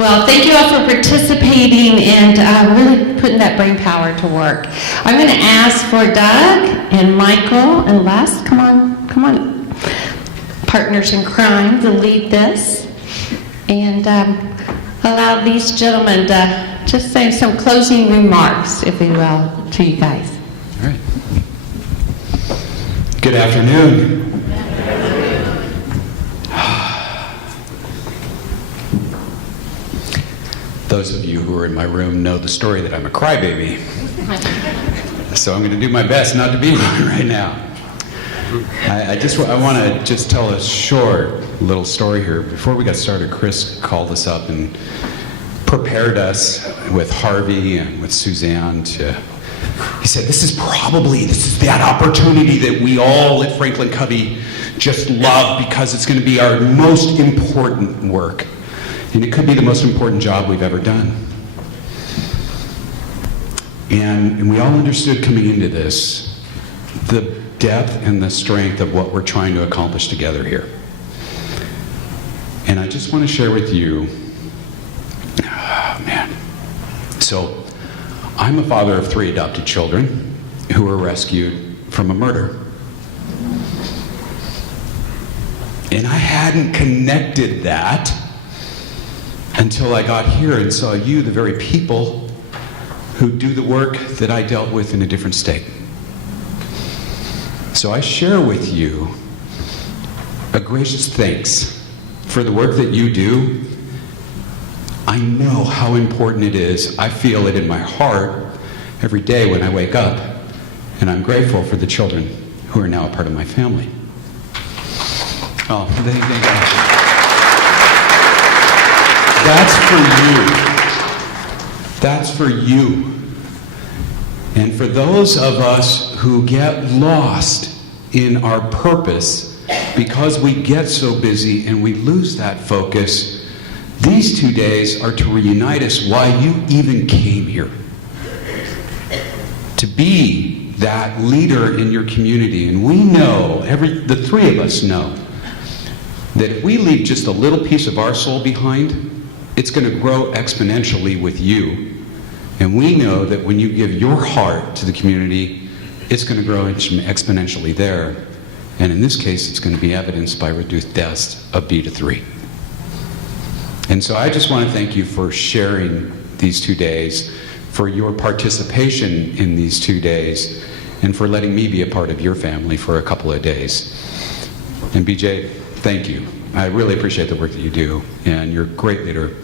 Well, thank you all for participating and really putting that brain power to work. I'm going to ask for Doug and Michael and Les, come on, partners in crime, to lead this, and allow these gentlemen to just say some closing remarks, if you will, to you guys. All right. Good afternoon. Those of you who are in my room know the story that I'm a crybaby. So I'm going to do my best not to be one right now. I want to just tell a short little story here. Before we got started, Chris called us up and prepared us with Harvey and with Suzanne to, he said, this is that opportunity that we all at Franklin Covey just love because it's going to be our most important work. And it could be the most important job we've ever done. And we all understood coming into this the depth and the strength of what we're trying to accomplish together here. And I just want to share with you, So I'm a father of 3 adopted children who were rescued from a murder. And I hadn't connected that until I got here and saw you, the very people who do the work that I dealt with in a different state. So I share with you a gracious thanks for the work that you do. I know how important it is. I feel it in my heart every day when I wake up. And I'm grateful for the children who are now a part of my family. Oh, thank God. That's for you. And for those of us who get lost in our purpose because we get so busy and we lose that focus, these 2 days are to reunite us why you even came here. To be that leader in your community. And we know, the 3 of us know, that if we leave just a little piece of our soul behind, it's going to grow exponentially with you. And we know that when you give your heart to the community, it's going to grow exponentially there. And in this case, it's going to be evidenced by reduced deaths of B to 3. And so I just want to thank you for sharing these 2 days, for your participation in these 2 days, and for letting me be a part of your family for a couple of days. And BJ, thank you. I really appreciate the work that you do, and you're a great leader.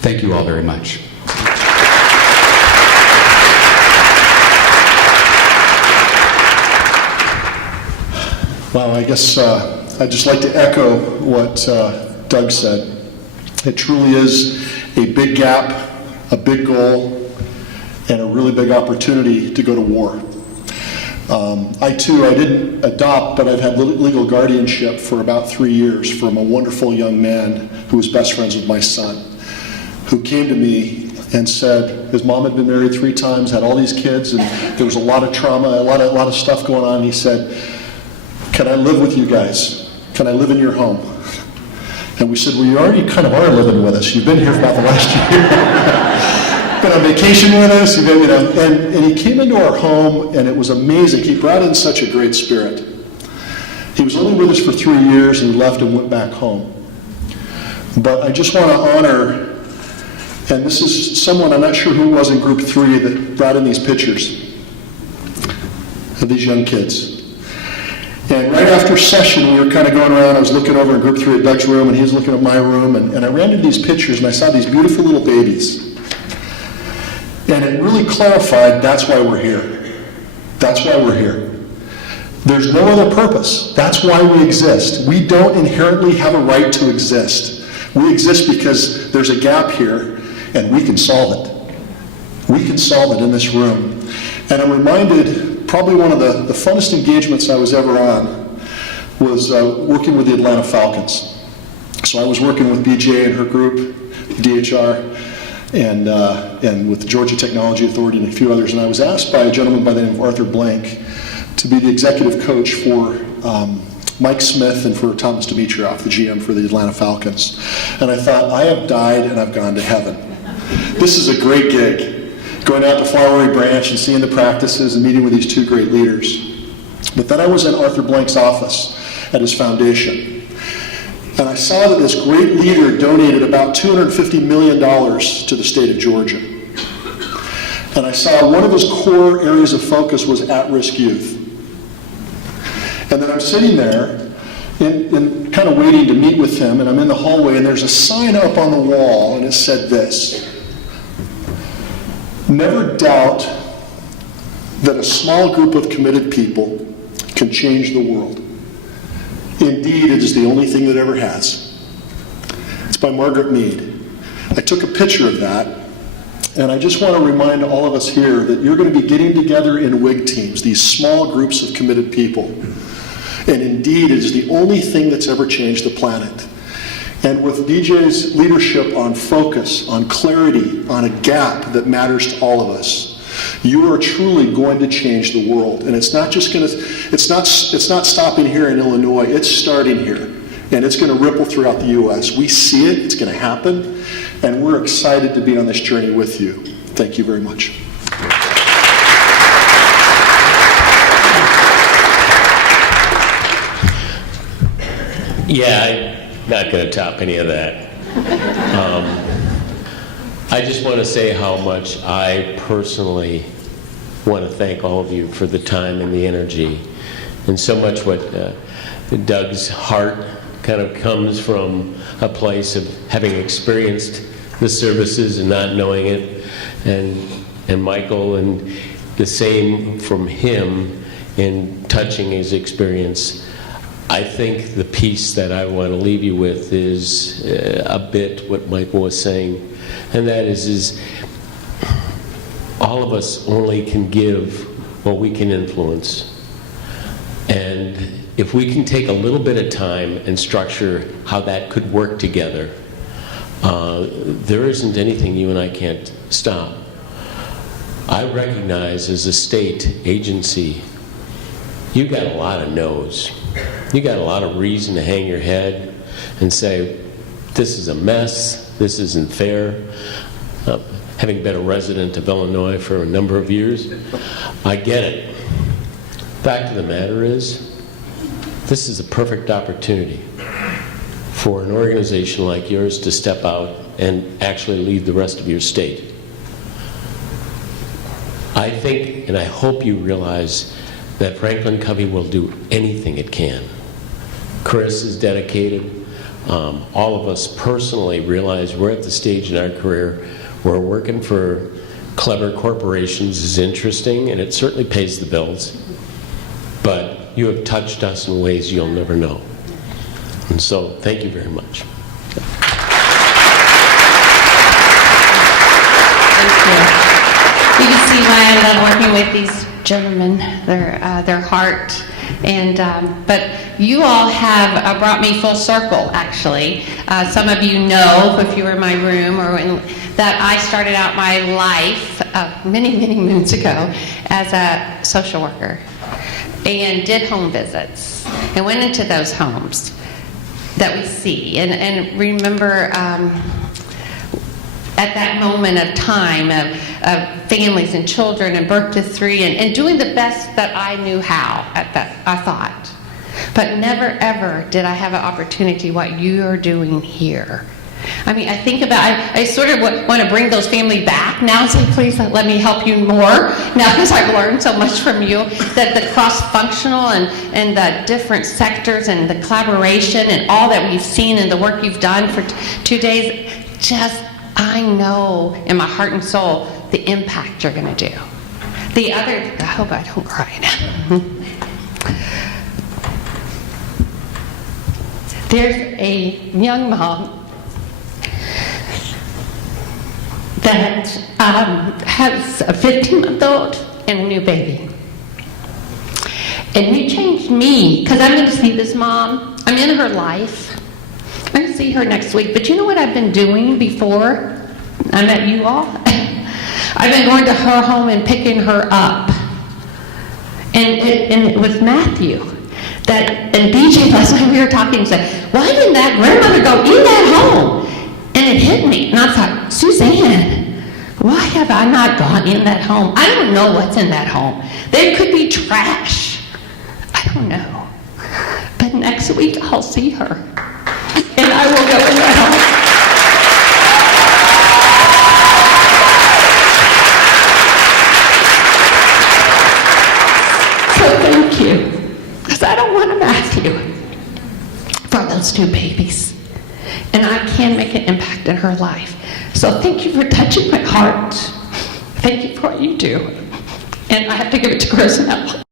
Thank you all very much. Wow, I guess I'd just like to echo what Doug said. It truly is a big gap, a big goal, and a really big opportunity to go to war. I didn't adopt, but I've had legal guardianship for about 3 years from a wonderful young man who was best friends with my son, who came to me and said his mom had been married 3 times, had all these kids, and there was a lot of trauma, a lot of stuff going on. He said, "Can I live with you guys? Can I live in your home?" And we said, "Well, you already kind of are living with us. You've been here for about the last year." Been on vacation with us, and he came into our home, and it was amazing. He brought in such a great spirit. He was only with us for 3 years, and he left and went back home. But I just want to honor, and this is someone, I'm not sure who it was in group 3 that brought in these pictures of these young kids. And right after session, we were kind of going around. I was looking over in group 3 at Doug's room, and he was looking at my room, and I ran into these pictures, and I saw these beautiful little babies. And it really clarified that's why we're here. That's why we're here. There's no other purpose. That's why we exist. We don't inherently have a right to exist. We exist because there's a gap here, and we can solve it. We can solve it in this room. And I'm reminded, probably one of the funnest engagements I was ever on was working with the Atlanta Falcons. So I was working with BJ and her group, DHR, and with the Georgia Technology Authority and a few others, and I was asked by a gentleman by the name of Arthur Blank to be the executive coach for Mike Smith and for Thomas Dimitrov, the GM for the Atlanta Falcons. And I thought, I have died and I've gone to heaven. This is a great gig, going out to Flowery Branch and seeing the practices and meeting with these two great leaders. But then I was in Arthur Blank's office at his foundation, and I saw that this great leader donated about $250 million to the state of Georgia. And I saw one of his core areas of focus was at-risk youth. And then I'm sitting there and kind of waiting to meet with him, and I'm in the hallway, and there's a sign up on the wall, and it said this: "Never doubt that a small group of committed people can change the world. Indeed, it is the only thing that ever has." It's by Margaret Mead. I took a picture of that, and I just want to remind all of us here that you're going to be getting together in WIG teams, these small groups of committed people. And indeed, it is the only thing that's ever changed the planet. And with DJ's leadership on focus, on clarity, on a gap that matters to all of us, you are truly going to change the world. And it's not just going to, it's not stopping here in Illinois, it's starting here. And it's going to ripple throughout the U.S. We see it, it's going to happen, and we're excited to be on this journey with you. Thank you very much. Yeah, I'm not going to top any of that. I just want to say how much I personally want to thank all of you for the time and the energy. And so much what Doug's heart kind of comes from a place of having experienced the services and not knowing it. And Michael, and the same from him in touching his experience. I think the piece that I want to leave you with is a bit what Michael was saying, and that is all of us only can give what we can influence. And if we can take a little bit of time and structure how that could work together, there isn't anything you and I can't stop. I recognize as a state agency, you got a lot of no's. You got a lot of reason to hang your head and say, this is a mess, this isn't fair. Having been a resident of Illinois for a number of years, I get it. Fact of the matter is, this is a perfect opportunity for an organization like yours to step out and actually lead the rest of your state. I think, and I hope you realize, that Franklin Covey will do anything it can. Chris is dedicated. All of us personally realize we're at the stage in our career where working for clever corporations is interesting, and it certainly pays the bills. But you have touched us in ways you'll never know. And so, thank you very much. Thank you. You can see why I love working with these gentlemen, their heart, and but you all have brought me full circle. Actually, some of you know, if you were in my room, that I started out my life many moons ago as a social worker, and did home visits, and went into those homes that we see, and remember. At that moment of time of families and children and birth to 3 and doing the best that I knew how at that, I thought. But never ever did I have an opportunity what you are doing here. I mean, I think about, I sort of want to bring those families back now and say, please let me help you more now because I've learned so much from you, that the cross-functional and the different sectors and the collaboration and all that we've seen and the work you've done for 2 days, just I know in my heart and soul the impact you're going to do. The other, I hope I don't cry now. There's a young mom that has a 15-month-old and a new baby. And it changed me, because I'm going to see this mom. I'm in her life. I'm going to see her next week. But you know what I've been doing before I met you all? I've been going to her home and picking her up. And it was Matthew And DJ, last night we were talking, and said, why didn't that grandmother go in that home? And it hit me. And I thought, Suzanne, why have I not gone in that home? I don't know what's in that home. There could be trash. I don't know. But next week I'll see her. And I will go in that home. So thank you. Because I don't want to Matthew for those two babies. And I can make an impact in her life. So thank you for touching my heart. Thank you for what you do. And I have to give it to Chris now.